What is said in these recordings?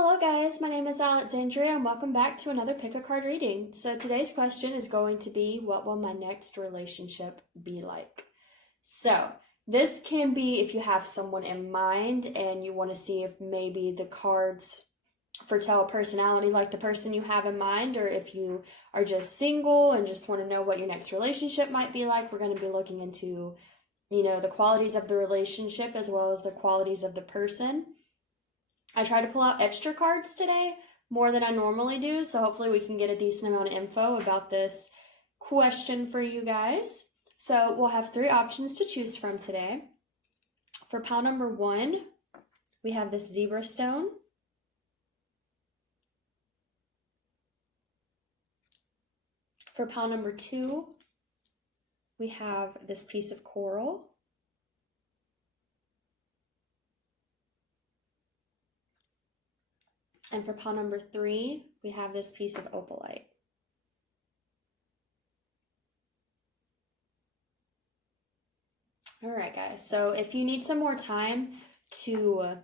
Hello guys, my name is Alexandria and welcome back to another pick a card reading. So today's question is going to be, what will my next relationship be like? So this can be if you have someone in mind and you want to see if maybe the cards foretell a personality like the person you have in mind, or if you are just single and just want to know what your next relationship might be like. We're going to be looking into, the qualities of the relationship as well as the qualities of the person. I try to pull out extra cards today, more than I normally do, so hopefully we can get a decent amount of info about this question for you guys. So we'll have 3 options to choose from today. For pile number 1, we have this zebra stone. For pile number 2, we have this piece of coral. And for pile number 3, we have this piece of opalite. All right, guys, so if you need some more time to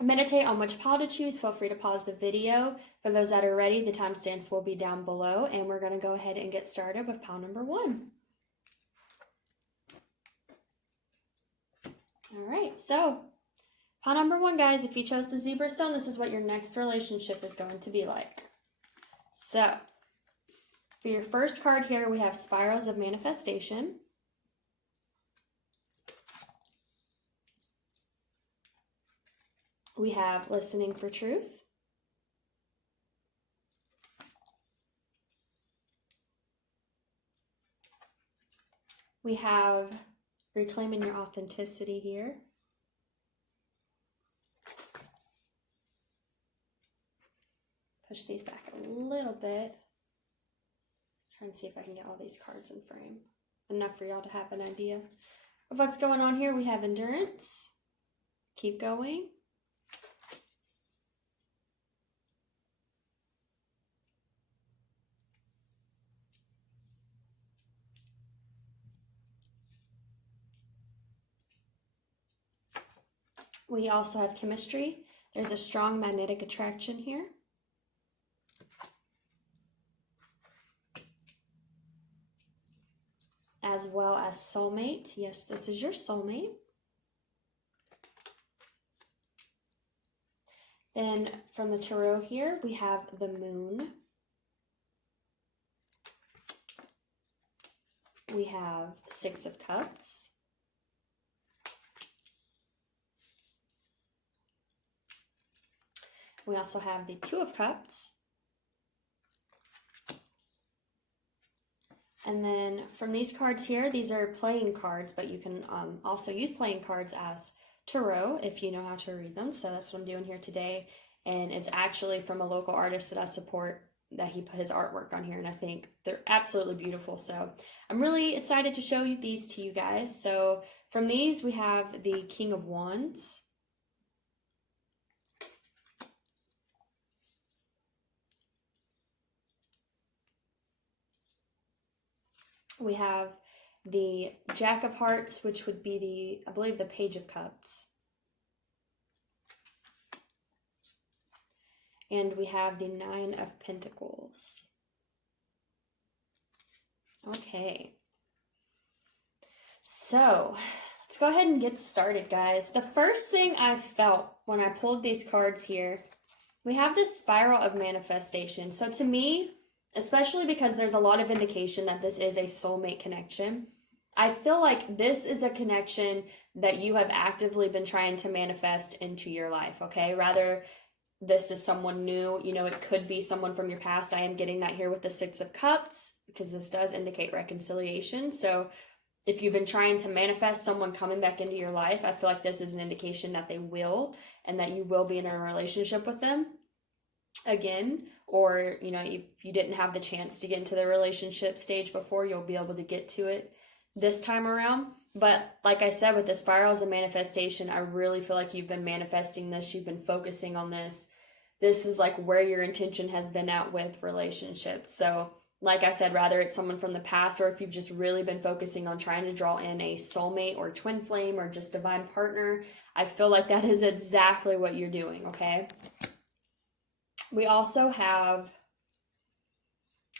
meditate on which pile to choose, feel free to pause the video. For those that are ready, the timestamps will be down below, and we're going to go ahead and get started with pile number 1. All right, so pile number 1, guys, if you chose the zebra stone, this is what your next relationship is going to be like. So, for your first card here, we have Spirals of Manifestation. We have Listening for Truth. We have Reclaiming Your Authenticity here. Push these back a little bit. Trying to see if I can get all these cards in frame. Enough for y'all to have an idea of what's going on here. We have Endurance. Keep going. We also have Chemistry. There's a strong magnetic attraction here. As well as Soulmate. Yes, this is your soulmate. Then from the tarot here, we have the Moon. We have the 6 of Cups. We also have the 2 of Cups. And then from these cards here, these are playing cards, but you can also use playing cards as tarot if you know how to read them. So that's what I'm doing here today. And it's actually from a local artist that I support, that he put his artwork on here, and I think they're absolutely beautiful. So I'm really excited to show you these to you guys. So from these, we have the King of Wands. We have the Jack of Hearts, which would be I believe the Page of Cups. And we have the 9 of Pentacles. Okay. So, let's go ahead and get started, guys. The first thing I felt when I pulled these cards here, we have this Spiral of Manifestation. So to me, especially because there's a lot of indication that this is a soulmate connection, I feel like this is a connection that you have actively been trying to manifest into your life, okay? Rather, this is someone new, it could be someone from your past. I am getting that here with the 6 of Cups, because this does indicate reconciliation. So if you've been trying to manifest someone coming back into your life, I feel like this is an indication that they will, and that you will be in a relationship with them again. Or, if you didn't have the chance to get into the relationship stage before, you'll be able to get to it this time around. But like I said, with the Spirals of Manifestation, I really feel like you've been manifesting this. You've been focusing on this. This is like where your intention has been at with relationships. So like I said, rather it's someone from the past, or if you've just really been focusing on trying to draw in a soulmate or twin flame or just divine partner, I feel like that is exactly what you're doing, okay? We also have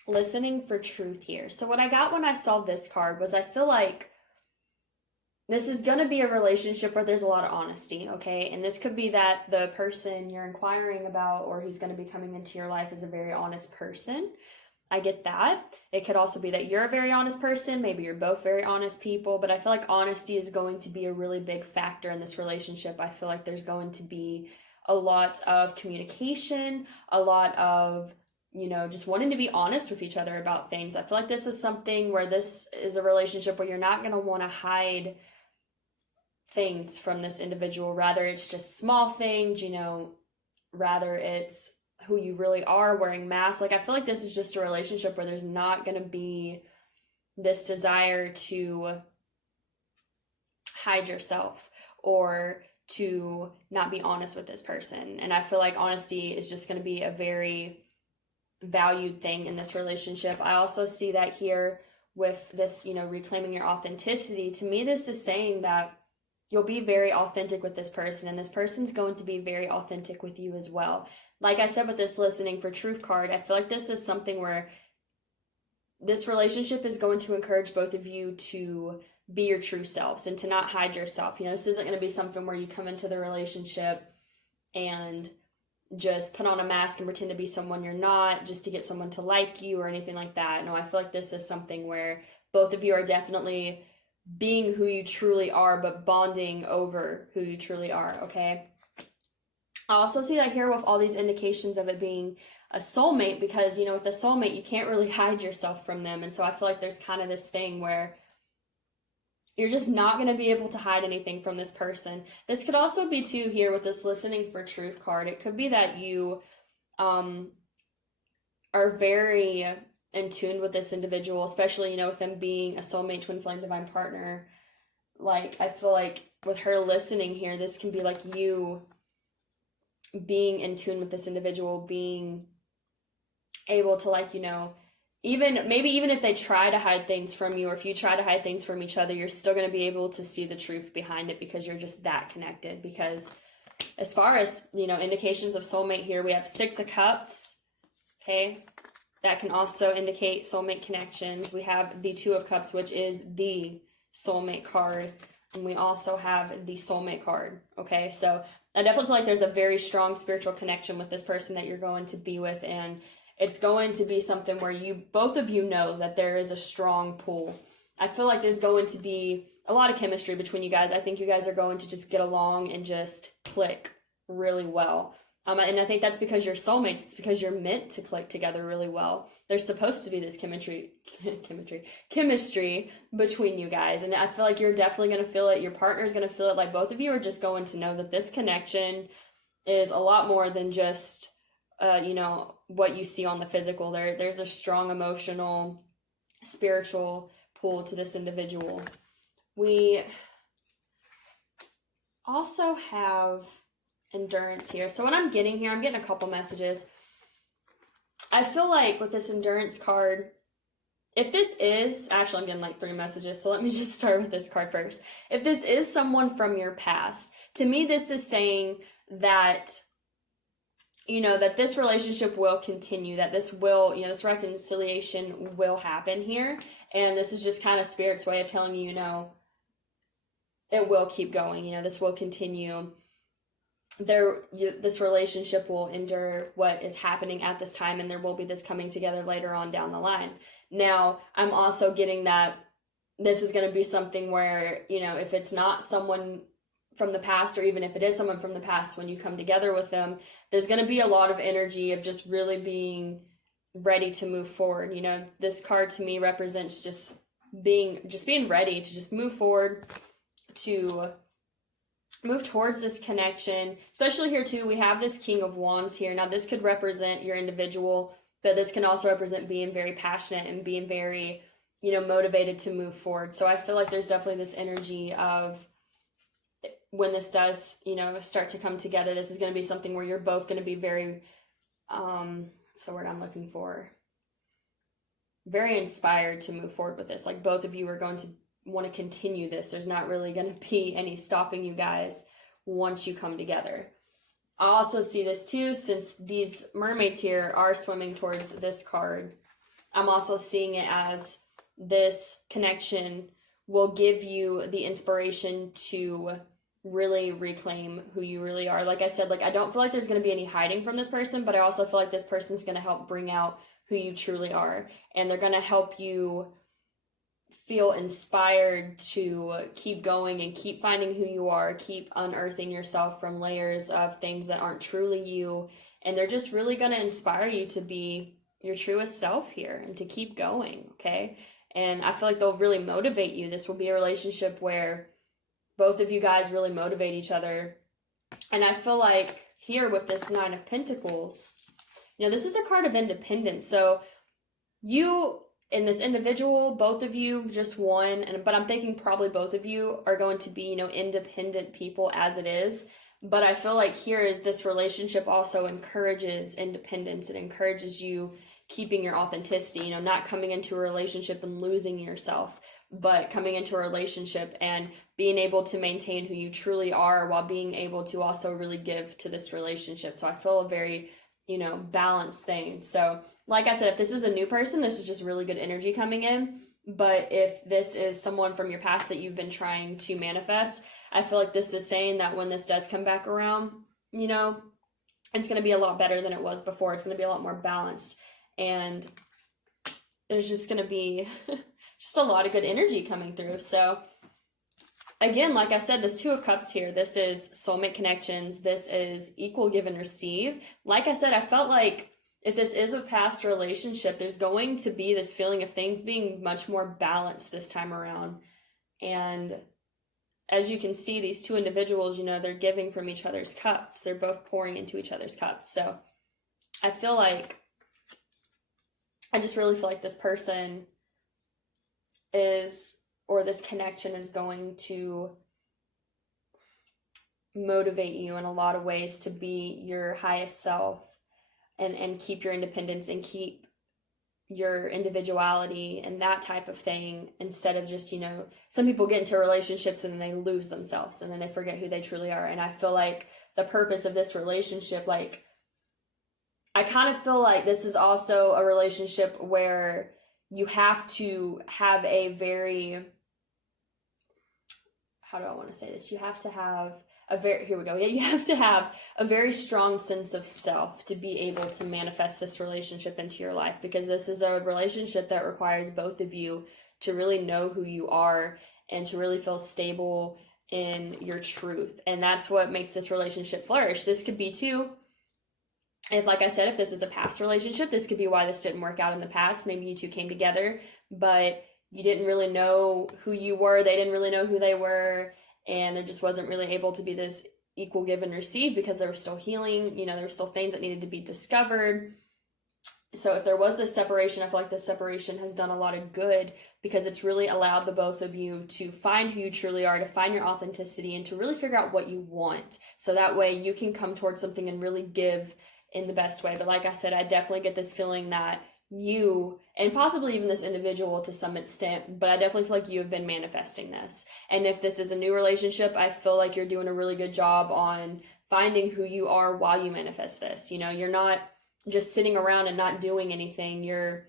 listening for truth here. So what I got when I saw this card was I feel like this is going to be a relationship where there's a lot of honesty, okay? And this could be that the person you're inquiring about or who's going to be coming into your life is a very honest person. I get that. It could also be that you're a very honest person. Maybe you're both very honest people, but I feel like honesty is going to be a really big factor in this relationship. I feel like there's going to be a lot of communication, a lot of, just wanting to be honest with each other about things. I feel like this is something where this is a relationship where you're not going to want to hide things from this individual. Rather, it's just small things, rather it's who you really are, wearing masks. Like, I feel like this is just a relationship where there's not going to be this desire to hide yourself or to not be honest with this person. And I feel like honesty is just going to be a very valued thing in this relationship. I also see that here with this, reclaiming your authenticity. To me, this is saying that you'll be very authentic with this person, and this person's going to be very authentic with you as well. Like I said with this listening for truth card, I feel like this is something where this relationship is going to encourage both of you to be your true selves and to not hide yourself. This isn't going to be something where you come into the relationship and just put on a mask and pretend to be someone you're not just to get someone to like you or anything like that. No, I feel like this is something where both of you are definitely being who you truly are, but bonding over who you truly are, okay? I also see that here with all these indications of it being a soulmate, because, with a soulmate, you can't really hide yourself from them. And so I feel like there's kind of this thing where you're just not going to be able to hide anything from this person. This could also be, too, here with this listening for truth card. It could be that you are very in tune with this individual, especially, with them being a soulmate, twin flame, divine partner. Like, I feel like with her listening here, this can be like you being in tune with this individual, being able to, even if they try to hide things from you, or if you try to hide things from each other, you're still going to be able to see the truth behind it because you're just that connected. Because as far as, indications of soulmate here, we have 6 of Cups, okay? That can also indicate soulmate connections. We have the 2 of Cups, which is the soulmate card. And we also have the soulmate card, okay? So I definitely feel like there's a very strong spiritual connection with this person that you're going to be with. And it's going to be something where both of you know that there is a strong pull. I feel like there's going to be a lot of chemistry between you guys. I think you guys are going to just get along and just click really well. And I think that's because you're soulmates. It's because you're meant to click together really well. There's supposed to be this chemistry between you guys. And I feel like you're definitely going to feel it. Your partner's going to feel it. Like, both of you are just going to know that this connection is a lot more than just, what you see on the physical. There's a strong emotional, spiritual pull to this individual. We also have endurance here. So what I'm getting here, I'm getting a couple messages. I feel like with this endurance card, if this is, actually I'm getting like 3 messages, so let me just start with this card first. If this is someone from your past, to me this is saying that, that this relationship will continue, that this will, this reconciliation will happen here. And this is just kind of Spirit's way of telling you, it will keep going, this will continue. This relationship will endure what is happening at this time, and there will be this coming together later on down the line. Now, I'm also getting that this is going to be something where, if it's not someone from the past, or even if it is someone from the past, when you come together with them, there's going to be a lot of energy of just really being ready to move forward. This card to me represents just being ready to just move forward, to move towards this connection. Especially here too, we have this King of Wands here. Now this could represent your individual, but this can also represent being very passionate and being very, motivated to move forward. So I feel like there's definitely this energy of, when this does, start to come together, this is going to be something where you're both going to be very, what's the word I'm looking for? Very inspired to move forward with this. Like, both of you are going to want to continue this. There's not really going to be any stopping you guys once you come together. I also see this too, since these mermaids here are swimming towards this card. I'm also seeing it as this connection will give you the inspiration to really reclaim who you really are. Like I said, like I don't feel like there's going to be any hiding from this person, but I also feel like this person's going to help bring out who you truly are, and they're going to help you feel inspired to keep going and keep finding who you are, keep unearthing yourself from layers of things that aren't truly you, and they're just really going to inspire you to be your truest self here and to keep going, okay? And I feel like they'll really motivate you. This will be a relationship where both of you guys really motivate each other. And I feel like here with this Nine of Pentacles, this is a card of independence. So you and this individual, both of you, just one, but I'm thinking probably both of you are going to be, independent people as it is. But I feel like here is this relationship also encourages independence. It encourages you keeping your authenticity, not coming into a relationship and losing yourself, but coming into a relationship and being able to maintain who you truly are while being able to also really give to this relationship. So I feel a very, balanced thing. So like I said, if this is a new person, this is just really good energy coming in. But if this is someone from your past that you've been trying to manifest, I feel like this is saying that when this does come back around, it's going to be a lot better than it was before. It's going to be a lot more balanced. And there's just going to be just a lot of good energy coming through. So again, like I said, this Two of Cups here, this is soulmate connections. This is equal give and receive. Like I said, I felt like if this is a past relationship, there's going to be this feeling of things being much more balanced this time around. And as you can see, these two individuals, they're giving from each other's cups. They're both pouring into each other's cups. So I feel like, I just really feel like this person is, or this connection is going to motivate you in a lot of ways to be your highest self and keep your independence and keep your individuality and that type of thing, instead of just, some people get into relationships and then they lose themselves and then they forget who they truly are. And I feel like the purpose of this relationship, like, I kind of feel like this is also a relationship where you have to have a very, how do I want to say this? You have to have you have to have a very strong sense of self to be able to manifest this relationship into your life, because this is a relationship that requires both of you to really know who you are and to really feel stable in your truth. And that's what makes this relationship flourish. This could be too, if, like I said, if this is a past relationship, this could be why this didn't work out in the past. Maybe you two came together, but you didn't really know who you were. They didn't really know who they were. And there just wasn't really able to be this equal give and receive because there was still healing. There were still things that needed to be discovered. So if there was this separation, I feel like this separation has done a lot of good, because it's really allowed the both of you to find who you truly are, to find your authenticity, and to really figure out what you want. So that way you can come towards something and really give in the best way. But like I said, I definitely get this feeling that you, and possibly even this individual to some extent, but I definitely feel like you have been manifesting this. And if this is a new relationship, I feel like you're doing a really good job on finding who you are while you manifest this. You're not just sitting around and not doing anything. You're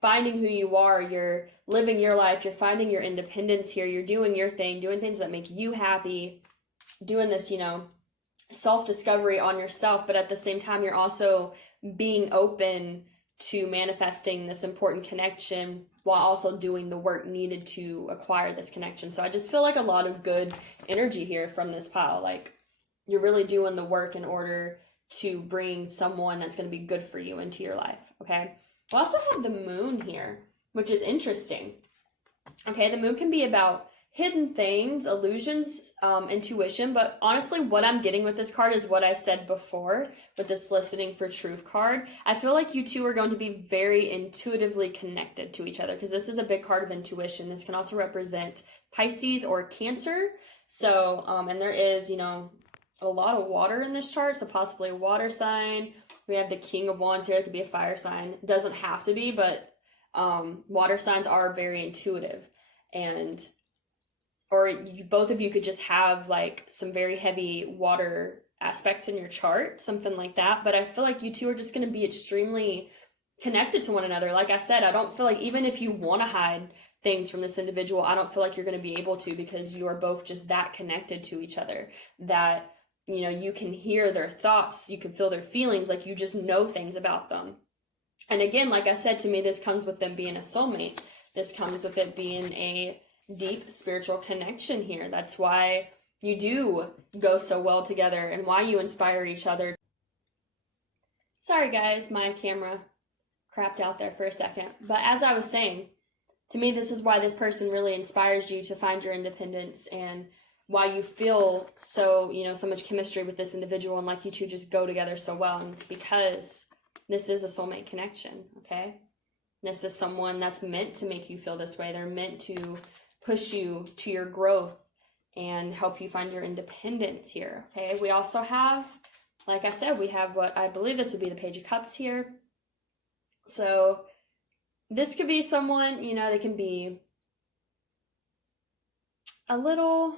finding who you are. You're living your life. You're finding your independence here. You're doing your thing, doing things that make you happy, doing this, self-discovery on yourself. But at the same time, you're also being open to manifesting this important connection while also doing the work needed to acquire this connection. So I just feel like a lot of good energy here from this pile. Like, you're really doing the work in order to bring someone that's going to be good for you into your life. Okay. We also have the moon here, which is interesting. Okay. The moon can be about hidden things, illusions, intuition. But honestly, what I'm getting with this card is what I said before with this listening for truth card. I feel like you two are going to be very intuitively connected to each other, because this is a big card of intuition. This can also represent Pisces or Cancer. So, and there is, a lot of water in this chart. So possibly a water sign. We have the King of Wands here. It could be a fire sign. It doesn't have to be, but water signs are very intuitive. And or both of you could just have like some very heavy water aspects in your chart, something like that. But I feel like you two are just going to be extremely connected to one another. Like I said, I don't feel like even if you want to hide things from this individual, I don't feel like you're going to be able to, because you are both just that connected to each other that, you know, you can hear their thoughts, you can feel their feelings, like you just know things about them. And again, like I said, to me, this comes with them being a soulmate. This comes with it being a deep spiritual connection here. That's why you do go so well together and why you inspire each other. Sorry guys, my camera crapped out there for a second. But as I was saying, to me, this is why this person really inspires you to find your independence, and why you feel so, you know, so much chemistry with this individual, and like you two just go together so well. And it's because this is a soulmate connection, okay? This is someone that's meant to make you feel this way. They're meant to push you to your growth and help you find your independence here, okay? We also have, like I said, we have what I believe this would be the Page of Cups here. So this could be someone, you know, they can be a little,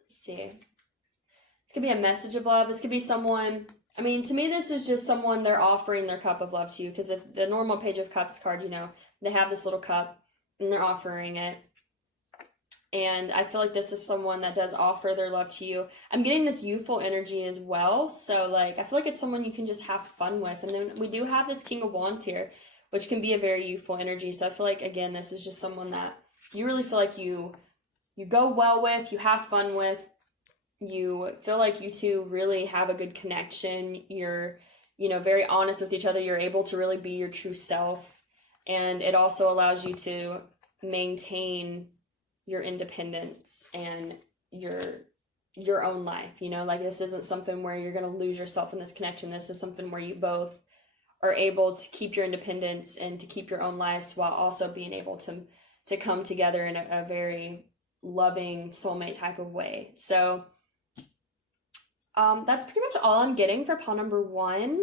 let's see. This could be a message of love. This could be someone, I mean, to me, this is just someone, they're offering their cup of love to you, because the normal Page of Cups card, you know, they have this little cup and they're offering it. And I feel like this is someone that does offer their love to you. I'm getting this youthful energy as well. So, like, I feel like it's someone you can just have fun with. And then we do have this King of Wands here, which can be a very youthful energy. So I feel like, again, this is just someone that you really feel like you go well with, you have fun with. You feel like you two really have a good connection. You're, you know, very honest with each other. You're able to really be your true self. And it also allows you to maintain your independence and your own life, you know, like this isn't something where you're going to lose yourself in this connection. This is something where you both are able to keep your independence and to keep your own lives, while also being able to come together in a very loving soulmate type of way. So that's pretty much all I'm getting for pile number 1.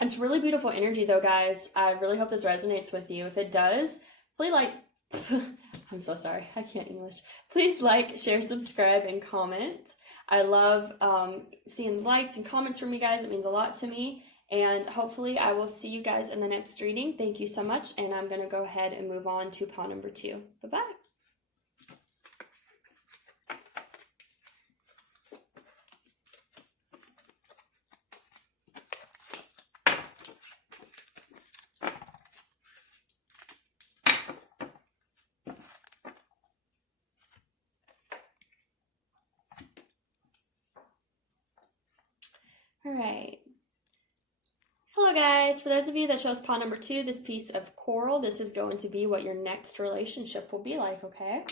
It's really beautiful energy though, guys. I really hope this resonates with you. If it does, please I'm so sorry, I can't English. Please like, share, subscribe, and comment. I love seeing likes and comments from you guys. It means a lot to me. And hopefully I will see you guys in the next reading. Thank you so much. And I'm going to go ahead and move on to pile number 2. Bye-bye. All right. Hello guys, for those of you that chose pile number 2, this piece of coral, this is going to be what your next relationship will be like, okay?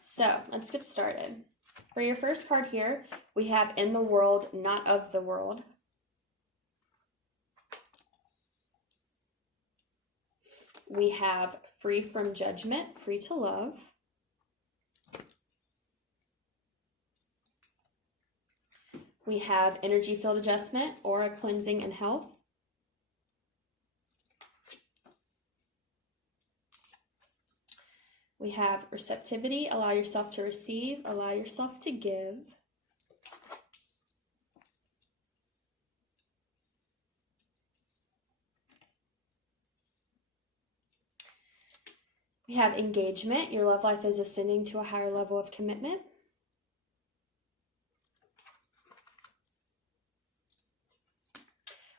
So, let's get started. For your first card here, we have in the world, not of the world. We have free from judgment, free to love. We have energy field adjustment, aura cleansing and health. We have receptivity, allow yourself to receive, allow yourself to give. We have engagement, your love life is ascending to a higher level of commitment.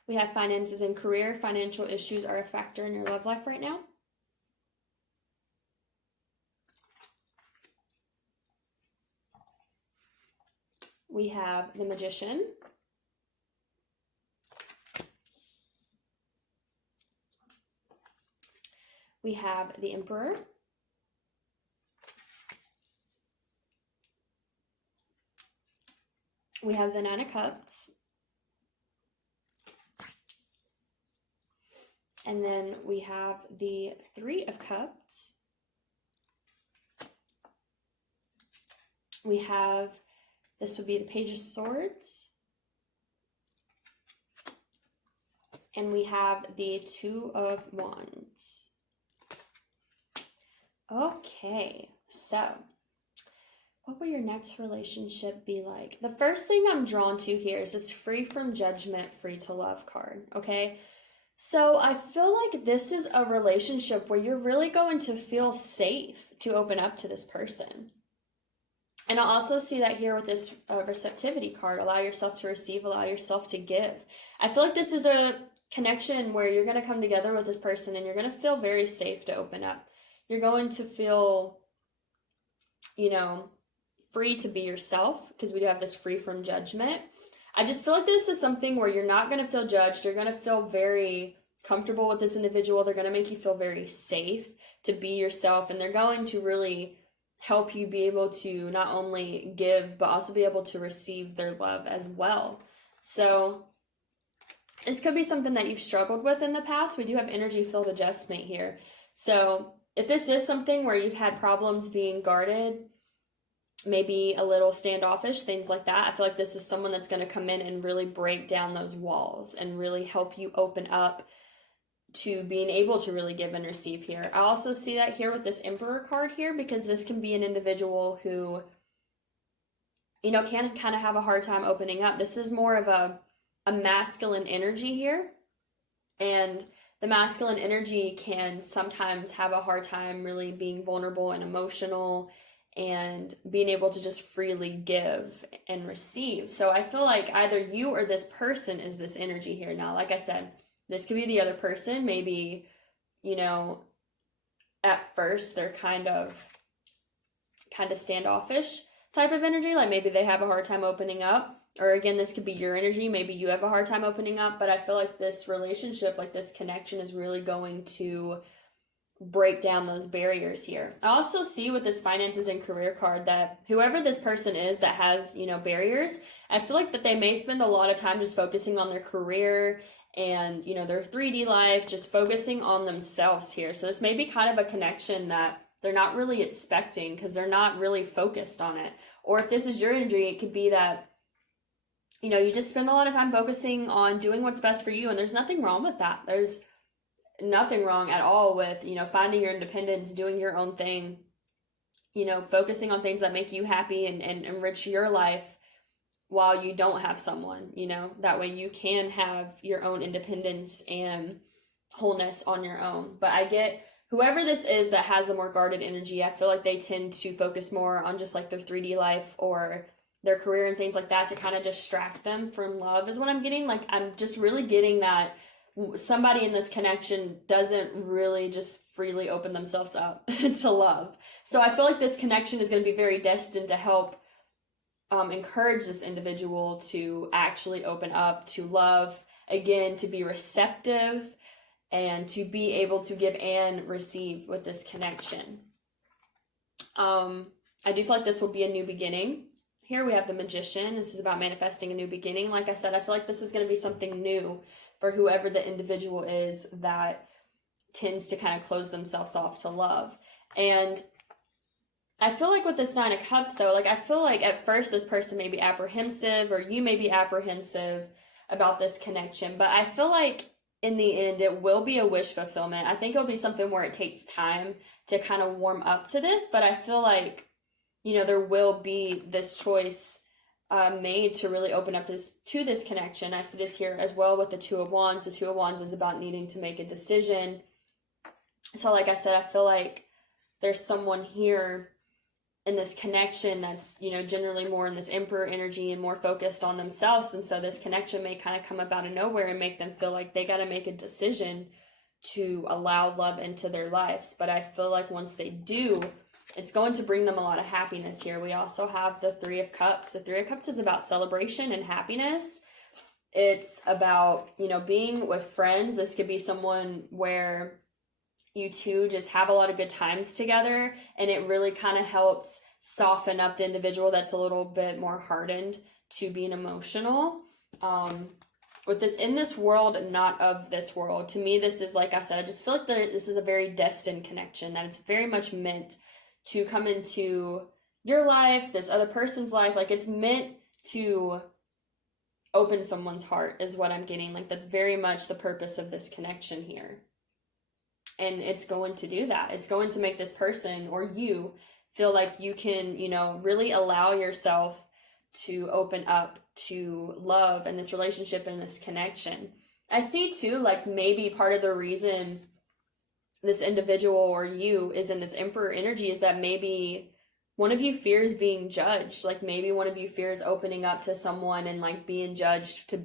We have finances and career, financial issues are a factor in your love life right now. We have the Magician. We have the Emperor. We have the Nine of Cups. And then we have the Three of Cups. We have, this would be the Page of Swords. And we have the Two of Wands. Okay, so what will your next relationship be like? The first thing I'm drawn to here is this free from judgment, free to love card, okay? So I feel like this is a relationship where you're really going to feel safe to open up to this person. And I also see that here with this receptivity card. Allow yourself to receive, allow yourself to give. I feel like this is a connection where you're going to come together with this person and you're going to feel very safe to open up. You're going to feel, free to be yourself, because we do have this free from judgment. I just feel like this is something where you're not going to feel judged. You're going to feel very comfortable with this individual. They're going to make you feel very safe to be yourself, and they're going to really help you be able to not only give, but also be able to receive their love as well. So this could be something that you've struggled with in the past. We do have energy field adjustment here. So if this is something where you've had problems being guarded, maybe a little standoffish, things like that, I feel like this is someone that's going to come in and really break down those walls and really help you open up to being able to really give and receive here. I also see that here with this Emperor card here, because this can be an individual who, can kind of have a hard time opening up. This is more of a masculine energy here. And the masculine energy can sometimes have a hard time really being vulnerable and emotional and being able to just freely give and receive. So I feel like either you or this person is this energy here. Now, like I said, this could be the other person. Maybe, at first they're kind of standoffish type of energy. Like maybe they have a hard time opening up. Or again, this could be your energy. Maybe you have a hard time opening up. But I feel like this relationship, like this connection, is really going to break down those barriers here. I also see with this finances and career card that whoever this person is that has, barriers, I feel like that they may spend a lot of time just focusing on their career and, their 3D life, just focusing on themselves here. So this may be kind of a connection that they're not really expecting because they're not really focused on it. Or if this is your energy, it could be that, you just spend a lot of time focusing on doing what's best for you. And there's nothing wrong with that. There's nothing wrong at all with, finding your independence, doing your own thing, focusing on things that make you happy and enrich your life while you don't have someone, that way you can have your own independence and wholeness on your own. But I get whoever this is that has a more guarded energy, I feel like they tend to focus more on just like their 3D life or their career and things like that to kind of distract them from love is what I'm getting. Like, I'm just really getting that somebody in this connection doesn't really just freely open themselves up to love. So I feel like this connection is going to be very destined to help encourage this individual to actually open up to love, again, to be receptive and to be able to give and receive with this connection. I do feel like this will be a new beginning. Here we have the Magician. This is about manifesting a new beginning. Like I said, I feel like this is going to be something new for whoever the individual is that tends to kind of close themselves off to love. And I feel like with this Nine of Cups, though, like I feel like at first this person may be apprehensive or you may be apprehensive about this connection. But I feel like in the end, it will be a wish fulfillment. I think it'll be something where it takes time to kind of warm up to this. But I feel like, there will be this choice made to really open up to this connection. I see this here as well with the Two of Wands. The Two of Wands is about needing to make a decision. So like I said, I feel like there's someone here in this connection that's, generally more in this Emperor energy and more focused on themselves. And so this connection may kind of come up out of nowhere and make them feel like they got to make a decision to allow love into their lives. But I feel like once they do, it's going to bring them a lot of happiness here. We also have the Three of Cups. The Three of Cups is about celebration and happiness. It's about, being with friends. This could be someone where you two just have a lot of good times together, and it really kind of helps soften up the individual that's a little bit more hardened to being emotional. With this in this world, not of this world. To me, this is, like I said, I just feel like this is a very destined connection, that it's very much meant to come into your life, this other person's life. Like, it's meant to open someone's heart is what I'm getting. Like, that's very much the purpose of this connection here. And it's going to do that. It's going to make this person or you feel like you can, really allow yourself to open up to love and this relationship and this connection. I see too, like maybe part of the reason this individual or you is in this Emperor energy is that maybe one of you fears being judged. Like maybe one of you fears opening up to someone and like being judged to,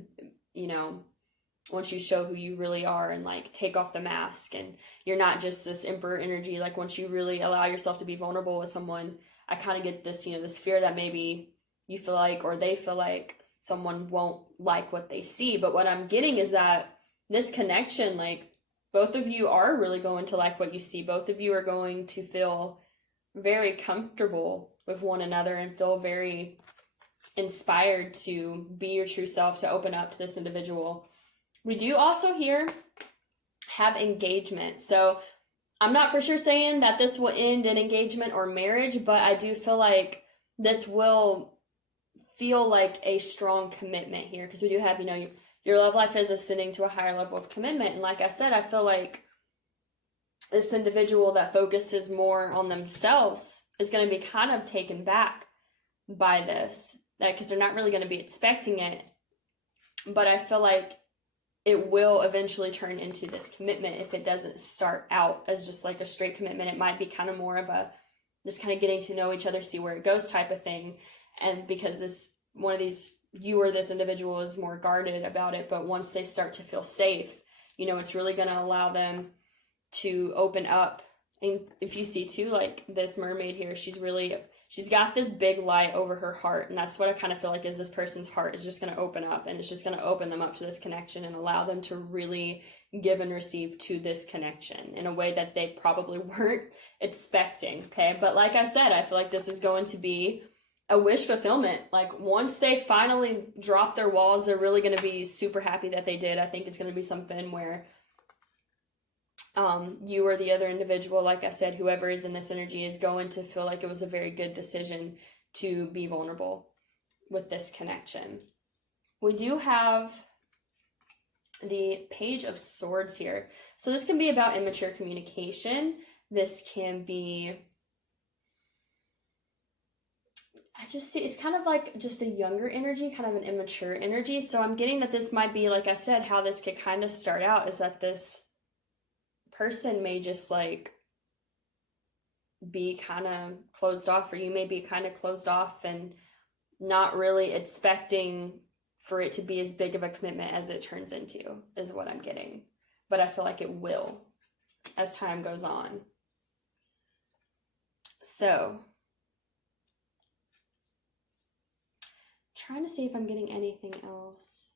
once you show who you really are and like take off the mask and you're not just this Emperor energy. Like once you really allow yourself to be vulnerable with someone, I kind of get this, this fear that maybe you feel like, or they feel like someone won't like what they see. But what I'm getting is that this connection, like both of you are really going to like what you see. Both of you are going to feel very comfortable with one another and feel very inspired to be your true self, to open up to this individual. We do also here have engagement. So I'm not for sure saying that this will end in engagement or marriage, but I do feel like this will feel like a strong commitment here, because we do have, your love life is ascending to a higher level of commitment. And like I said, I feel like this individual that focuses more on themselves is going to be kind of taken back by this, because they're not really going to be expecting it. But I feel like it will eventually turn into this commitment if it doesn't start out as just like a straight commitment. It might be kind of more of a just kind of getting to know each other, see where it goes type of thing. And because you or this individual is more guarded about it, but once they start to feel safe, it's really going to allow them to open up. And if you see too, like this mermaid here, she's got this big light over her heart. And that's what I kind of feel like is this person's heart is just going to open up, and it's just going to open them up to this connection and allow them to really give and receive to this connection in a way that they probably weren't expecting. Okay. But like I said, I feel like this is going to be a wish fulfillment. Like once they finally drop their walls, they're really going to be super happy that they did. I think it's going to be something where you or the other individual, like I said, whoever is in this energy is going to feel like it was a very good decision to be vulnerable with this connection. We do have the Page of Swords here. So this can be about immature communication. This can be, I just see, it's kind of like just a younger energy, kind of an immature energy. So I'm getting that this might be, like I said, how this could kind of start out is that this person may just like be kind of closed off, or you may be kind of closed off and not really expecting for it to be as big of a commitment as it turns into, is what I'm getting. But I feel like it will as time goes on. So trying to see if I'm getting anything else.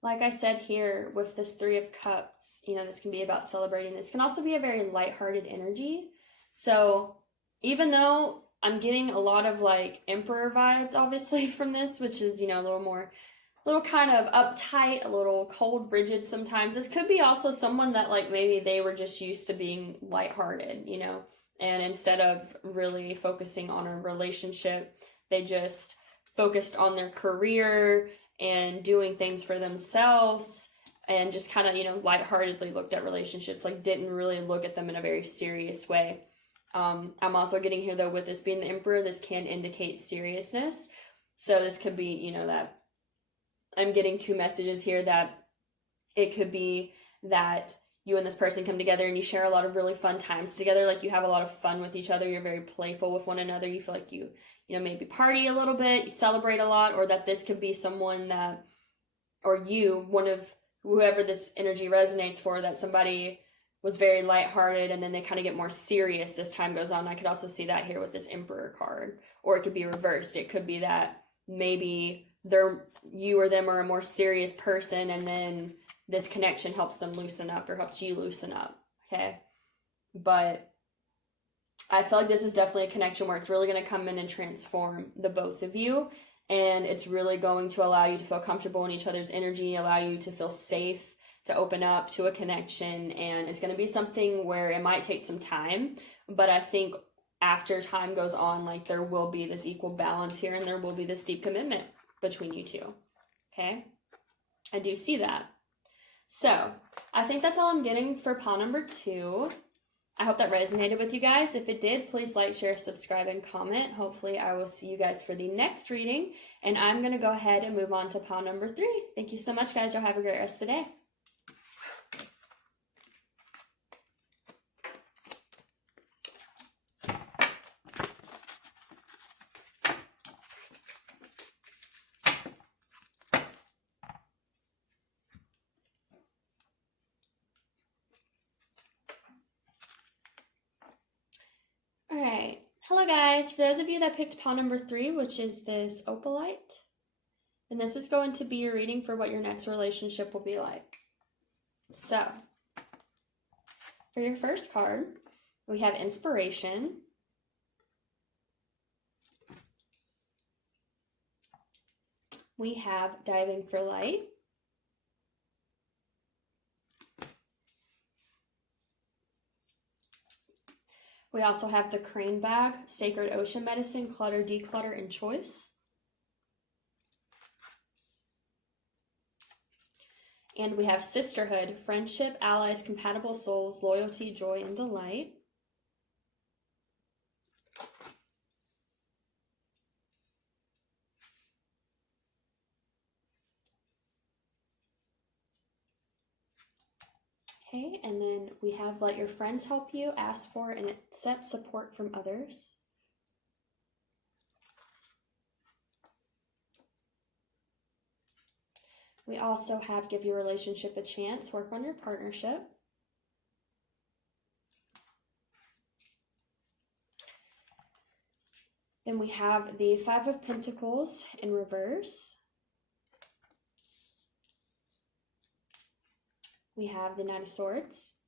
Like I said here with this Three of Cups, this can be about celebrating. This can also be a very lighthearted energy. So even though I'm getting a lot of like Emperor vibes, obviously, from this, which is, a little kind of uptight, a little cold, rigid sometimes. This could be also someone that like maybe they were just used to being lighthearted, and instead of really focusing on a relationship, they just focused on their career and doing things for themselves and just kind of, lightheartedly looked at relationships, like didn't really look at them in a very serious way. I'm also getting here though, with this being the Emperor, this can indicate seriousness. So this could be, that I'm getting two messages here, that it could be that you and this person come together and you share a lot of really fun times together. Like you have a lot of fun with each other. You're very playful with one another. You feel like you maybe party a little bit, you celebrate a lot, or that this could be someone that, or you, one of whoever this energy resonates for, that somebody was very lighthearted and then they kind of get more serious as time goes on. I could also see that here with this Emperor card, or it could be reversed. It could be that maybe you or them are a more serious person, and then this connection helps them loosen up or helps you loosen up. Okay. But I feel like this is definitely a connection where it's really going to come in and transform the both of you. And it's really going to allow you to feel comfortable in each other's energy, allow you to feel safe, to open up to a connection. And it's going to be something where it might take some time, but I think after time goes on, like there will be this equal balance here, and there will be this deep commitment between you two. Okay. I do see that. So, I think that's all I'm getting for pile number 2. I hope that resonated with you guys. If it did, please like, share, subscribe, and comment. Hopefully, I will see you guys for the next reading. And I'm going to go ahead and move on to pile number 3. Thank you so much, guys. Y'all have a great rest of the day. Alright, hello guys. For those of you that picked pile number 3, which is this opalite, and this is going to be your reading for what your next relationship will be like. So, for your first card, we have inspiration. We have diving for light. We also have the crane bag, sacred ocean medicine, clutter, declutter, and choice. And we have sisterhood, friendship, allies, compatible souls, loyalty, joy, and delight. Okay, and then we have let your friends help you, ask for and accept support from others. We also have give your relationship a chance, work on your partnership. Then we have the 5 of Pentacles in reverse. We have the Knight of Swords.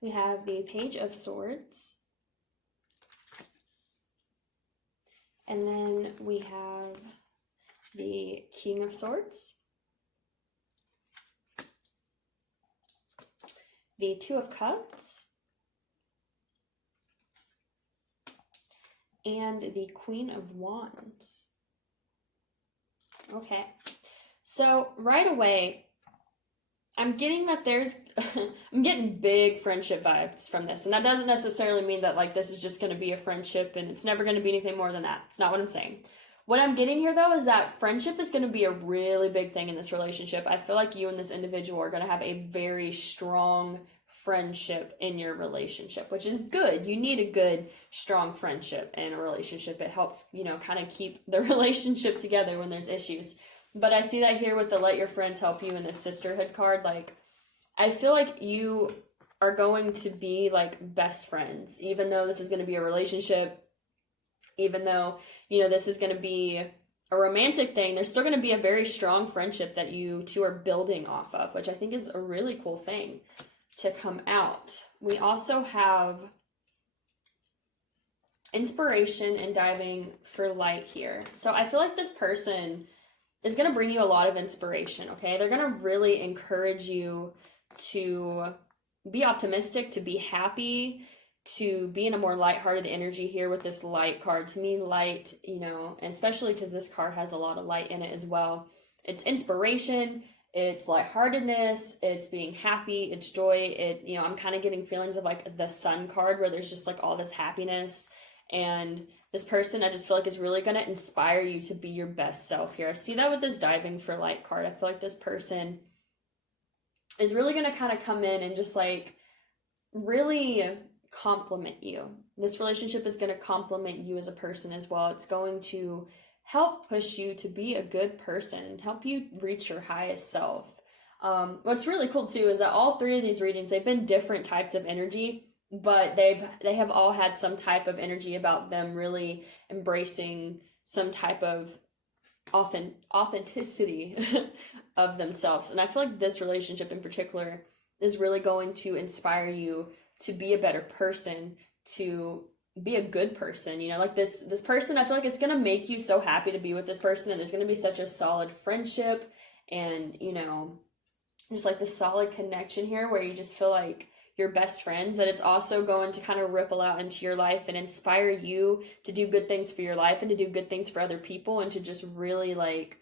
We have the Page of Swords. And then we have the King of Swords. The 2 of Cups. And the Queen of Wands. Okay, so right away, I'm getting that I'm getting big friendship vibes from this. And that doesn't necessarily mean that like this is just going to be a friendship and it's never going to be anything more than that. It's not what I'm saying. What I'm getting here though is that friendship is going to be a really big thing in this relationship. I feel like you and this individual are going to have a very strong friendship in your relationship, which is good. You need a good, strong friendship in a relationship. It helps, kind of keep the relationship together when there's issues. But I see that here with the let your friends help you and the sisterhood card. Like, I feel like you are going to be like best friends, even though this is going to be a relationship, even though, this is going to be a romantic thing, there's still going to be a very strong friendship that you two are building off of, which I think is a really cool thing to come out. We also have inspiration and diving for light here. So I feel like this person is going to bring you a lot of inspiration, okay? They're going to really encourage you to be optimistic, to be happy, to be in a more lighthearted energy here with this light card. To me, light, and especially because this card has a lot of light in it as well. It's inspiration, it's lightheartedness, it's being happy, it's joy. I'm kind of getting feelings of like the sun card where there's just like all this happiness. And this person, I just feel like is really going to inspire you to be your best self here. I see that with this diving for light card. I feel like this person is really going to kind of come in and just like really compliment you. This relationship is going to compliment you as a person as well. It's going to help push you to be a good person, help you reach your highest self. What's really cool too is that all 3 of these readings, they've been different types of energy, but they have all had some type of energy about them really embracing some type of authenticity of themselves. And I feel like this relationship in particular is really going to inspire you to be a better person, to be a good person. Like this person, I feel like it's going to make you so happy to be with this person, and there's going to be such a solid friendship and, just like this solid connection here where you just feel like you're best friends, that it's also going to kind of ripple out into your life and inspire you to do good things for your life and to do good things for other people and to just really like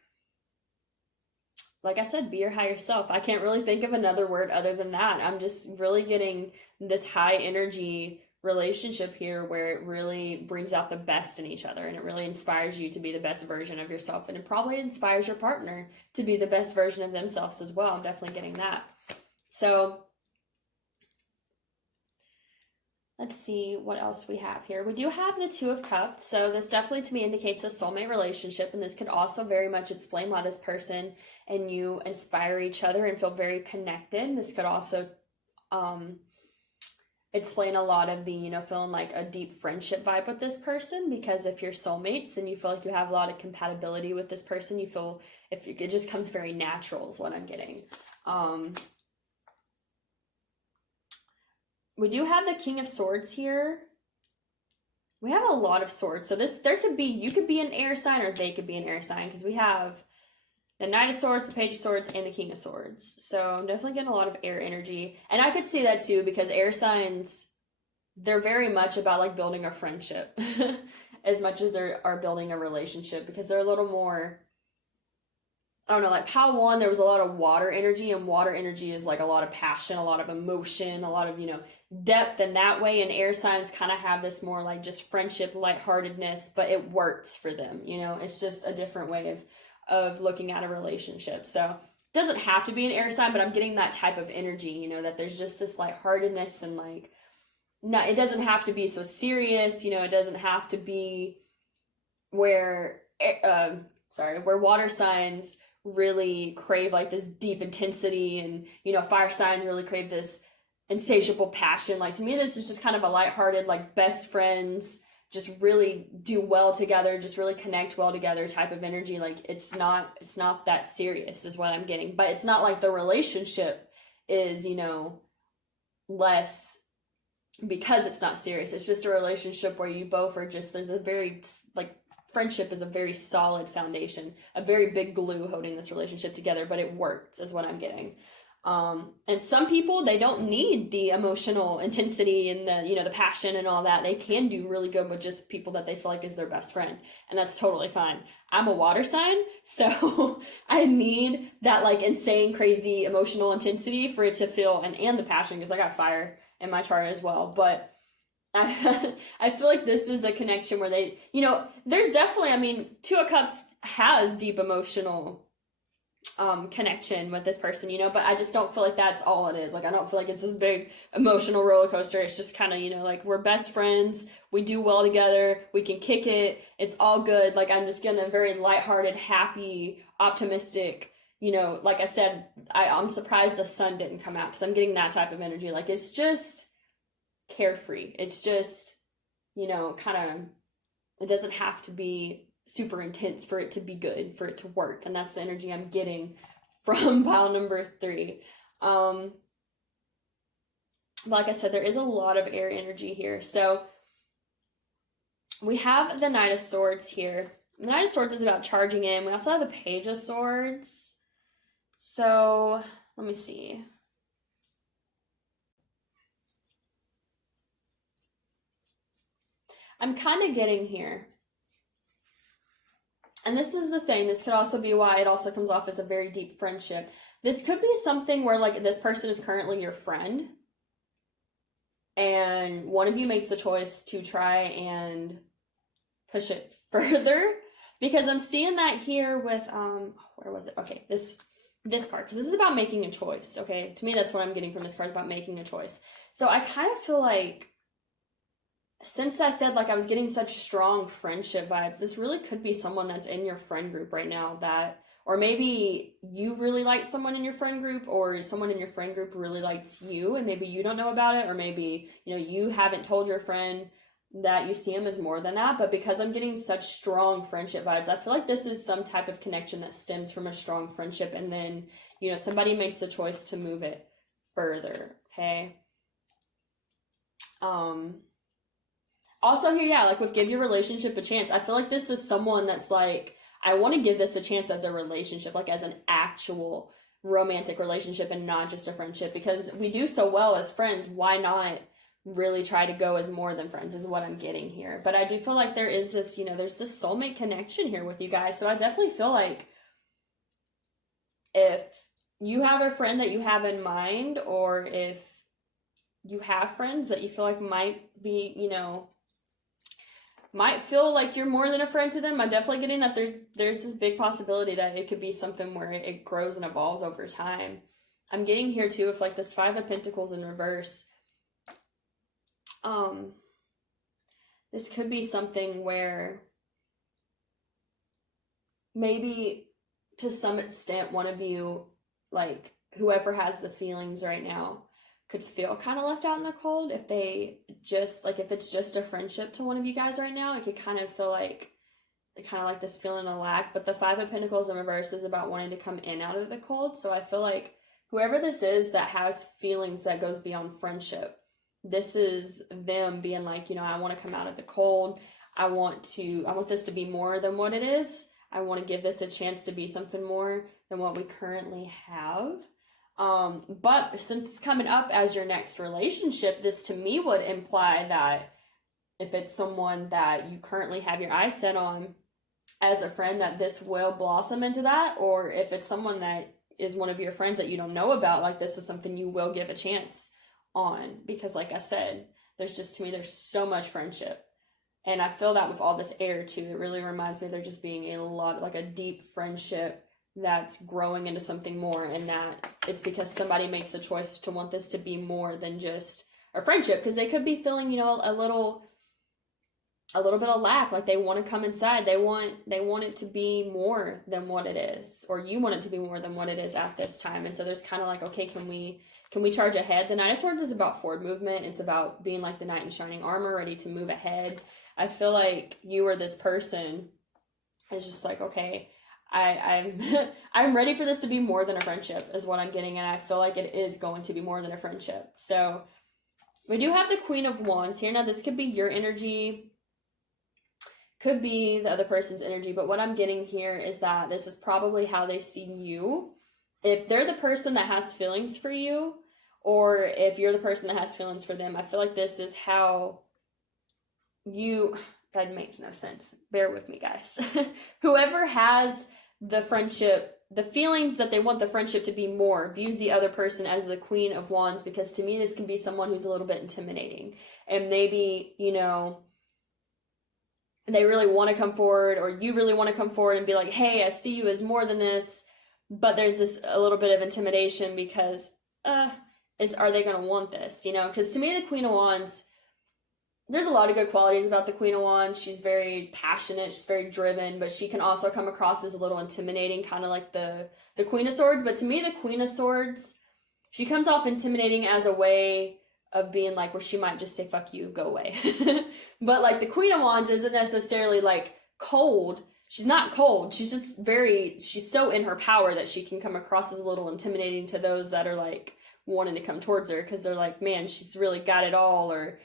like I said, be your higher self. I can't really think of another word other than that. I'm just really getting this high energy relationship here where it really brings out the best in each other, and it really inspires you to be the best version of yourself, and it probably inspires your partner to be the best version of themselves as well. I'm definitely getting that. So let's see what else we have here. We do have the Two of Cups. So this definitely to me indicates a soulmate relationship. And this could also very much explain why this person and you inspire each other and feel very connected. This could also explain a lot of the, you know, feeling like a deep friendship vibe with this person. Because if you're soulmates and you feel like you have a lot of compatibility with this person, you feel, if it just comes very natural is what I'm getting. We do have the King of Swords here. We have a lot of swords. So you could be an air sign or they could be an air sign, because we have the Knight of Swords, the Page of Swords, and the King of Swords. So I'm definitely getting a lot of air energy. And I could see that too, because air signs, they're very much about like building a friendship as much as they are building a relationship, because they're a little more, I don't know, like Pile 1, there was a lot of water energy, and water energy is like a lot of passion, a lot of emotion, a lot of, you know, depth in that way. And air signs kind of have this more like just friendship, lightheartedness, but it works for them, you know, it's just a different way of looking at a relationship. So it doesn't have to be an air sign, but I'm getting that type of energy, you know, that there's just this lightheartedness, and like, no, it doesn't have to be so serious, you know, it doesn't have to be where water signs really crave like this deep intensity, and, you know, fire signs really crave this insatiable passion. Like, to me, this is just kind of a lighthearted, like, best friends just really do well together, just really connect well together type of energy. Like, it's not that serious is what I'm getting. But it's not like the relationship is, you know, less because it's not serious. It's just a relationship where you both are just, there's a very, like, friendship is a very solid foundation, a very big glue holding this relationship together, but it works is what I'm getting. And some people, they don't need the emotional intensity and the, you know, the passion and all that. They can do really good with just people that they feel like is their best friend. And that's totally fine. I'm a water sign, so I need that like insane, crazy emotional intensity for it to feel, and the passion, because I got fire in my chart as well. But I feel like this is a connection where they, you know, there's definitely, I mean, Two of Cups has deep emotional connection with this person, you know, but I just don't feel like that's all it is. Like, I don't feel like it's this big emotional roller coaster. It's just kind of, you know, like, we're best friends, we do well together, we can kick it, it's all good. Like, I'm just getting a very lighthearted, happy, optimistic, you know, like I said, I'm surprised the sun didn't come out, because I'm getting that type of energy. Like, it's just carefree. It's just, you know, kind of, it doesn't have to be super intense for it to be good, for it to work. And that's the energy I'm getting from pile number 3. Like I said, there is a lot of air energy here. So we have the Knight of Swords here. The Knight of Swords is about charging in. We also have the Page of Swords. So let me see. I'm kind of getting here. And this is the thing, this could also be why it also comes off as a very deep friendship. This could be something where, like, this person is currently your friend, and one of you makes the choice to try and push it further. Because I'm seeing that here with, where was it? Okay, this card, because this is about making a choice, okay? To me, that's what I'm getting from this card, is about making a choice. So I kind of feel like, since I said, like, I was getting such strong friendship vibes, this really could be someone that's in your friend group right now that, or maybe you really like someone in your friend group, or someone in your friend group really likes you, and maybe you don't know about it, or maybe, you know, you haven't told your friend that you see him as more than that. But because I'm getting such strong friendship vibes, I feel like this is some type of connection that stems from a strong friendship, and then, you know, somebody makes the choice to move it further, okay? Also here, yeah, like with give your relationship a chance, I feel like this is someone that's like, I want to give this a chance as a relationship, like as an actual romantic relationship and not just a friendship, because we do so well as friends. Why not really try to go as more than friends is what I'm getting here. But I do feel like there is this, you know, there's this soulmate connection here with you guys. So I definitely feel like if you have a friend that you have in mind, or if you have friends that you feel like might be, might feel like you're more than a friend to them, I'm definitely getting that there's this big possibility that it could be something where it grows and evolves over time. I'm getting here too, if like this Five of Pentacles in reverse, this could be something where maybe to some extent one of you, like whoever has the feelings right now, could feel kind of left out in the cold if they just, like, if it's just a friendship to one of you guys right now. It could kind of feel like this feeling of lack. But the Five of Pentacles in reverse is about wanting to come in out of the cold. So I feel like whoever this is that has feelings that goes beyond friendship, this is them being like, I want to come out of the cold. I want this to be more than what it is. I want to give this a chance to be something more than what we currently have. But since it's coming up as your next relationship, this to me would imply that if it's someone that you currently have your eyes set on as a friend, that this will blossom into that. Or if it's someone that is one of your friends that you don't know about, like this is something you will give a chance on. Because like I said, there's so much friendship. And I feel that with all this air too. It really reminds me of there just being a lot, like a deep friendship that's growing into something more, and that it's because somebody makes the choice to want this to be more than just a friendship, because they could be feeling, a little bit of lack, like they want to come inside, they want it to be more than what it is, or you want it to be more than what it is at this time. And so there's kind of like, okay, can we charge ahead? The Knight of Swords is about forward movement. It's about being like the knight in shining armor, ready to move ahead. I feel like you or this person is just like, okay, I'm ready for this to be more than a friendship, is what I'm getting, and I feel like it is going to be more than a friendship. So we do have the Queen of Wands here. Now this could be your energy, could be the other person's energy, but what I'm getting here is that this is probably how they see you. If they're the person that has feelings for you, or if you're the person that has feelings for them, I feel like this is how you... That makes no sense. Bear with me, guys. Whoever has the friendship, the feelings that they want the friendship to be more, views the other person as the Queen of Wands, because to me this can be someone who's a little bit intimidating. And maybe, they really want to come forward, or you really want to come forward and be like, hey, I see you as more than this, but there's this a little bit of intimidation because, are they going to want this? Because to me the Queen of Wands, there's a lot of good qualities about the Queen of Wands. She's very passionate, she's very driven, but she can also come across as a little intimidating, kind of like the Queen of Swords. But to me, the Queen of Swords, she comes off intimidating as a way of being like, where she might just say, fuck you, go away. But like the Queen of Wands isn't necessarily like cold. She's not cold. She's just she's so in her power that she can come across as a little intimidating to those that are like wanting to come towards her, because they're like, man, she's really got it all, or,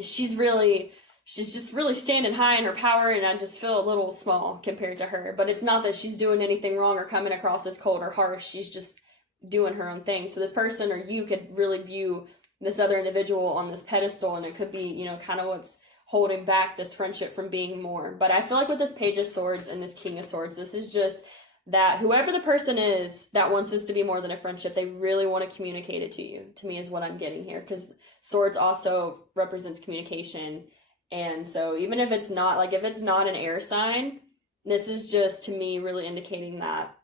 she's just really standing high in her power, and I just feel a little small compared to her. But it's not that she's doing anything wrong or coming across as cold or harsh. She's just doing her own thing. So this person or you could really view this other individual on this pedestal, and it could be, kind of what's holding back this friendship from being more. But I feel like with this Page of Swords and this King of Swords, this is just that whoever the person is that wants this to be more than a friendship, they really want to communicate it to you, to me, is what I'm getting here. Because swords also represents communication. And so even if it's not, like if it's not an air sign, this is just, to me, really indicating that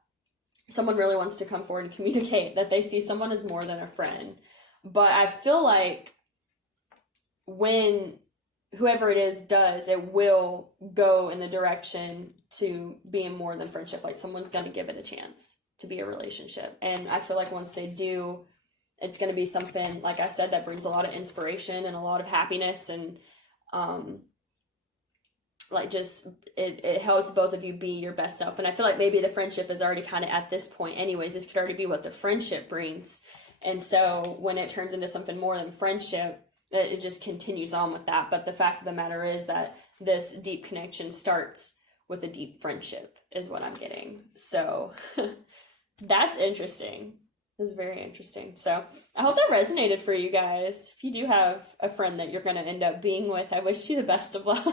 someone really wants to come forward and communicate that they see someone as more than a friend. But I feel like when whoever it is does, it will go in the direction to being more than friendship. Like someone's going to give it a chance to be a relationship. And I feel like once they do, it's going to be something, like I said, that brings a lot of inspiration and a lot of happiness, and like just it helps both of you be your best self. And I feel like maybe the friendship is already kind of at this point anyways. This could already be what the friendship brings. And so when it turns into something more than friendship, it just continues on with that. But the fact of the matter is that this deep connection starts with a deep friendship, is what I'm getting. So that's interesting. This is very interesting. So I hope that resonated for you guys. If you do have a friend that you're going to end up being with, I wish you the best of luck.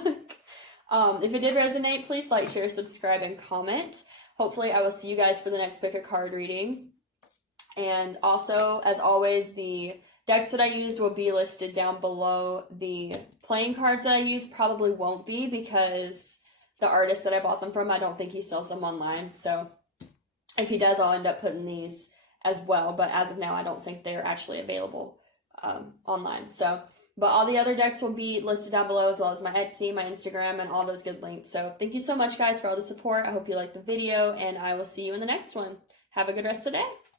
If it did resonate, please like, share, subscribe, and comment. hopefully I will see you guys for the next book of card reading. And also, as always, the decks that I use will be listed down below. The playing cards that I use probably won't be, because the artist that I bought them from, I don't think he sells them online. So if he does, I'll end up putting these as well. But as of now, I don't think they're actually available online. So, but all the other decks will be listed down below, as well as my Etsy, my Instagram, and all those good links. So thank you so much, guys, for all the support. I hope you liked the video, and I will see you in the next one. Have a good rest of the day.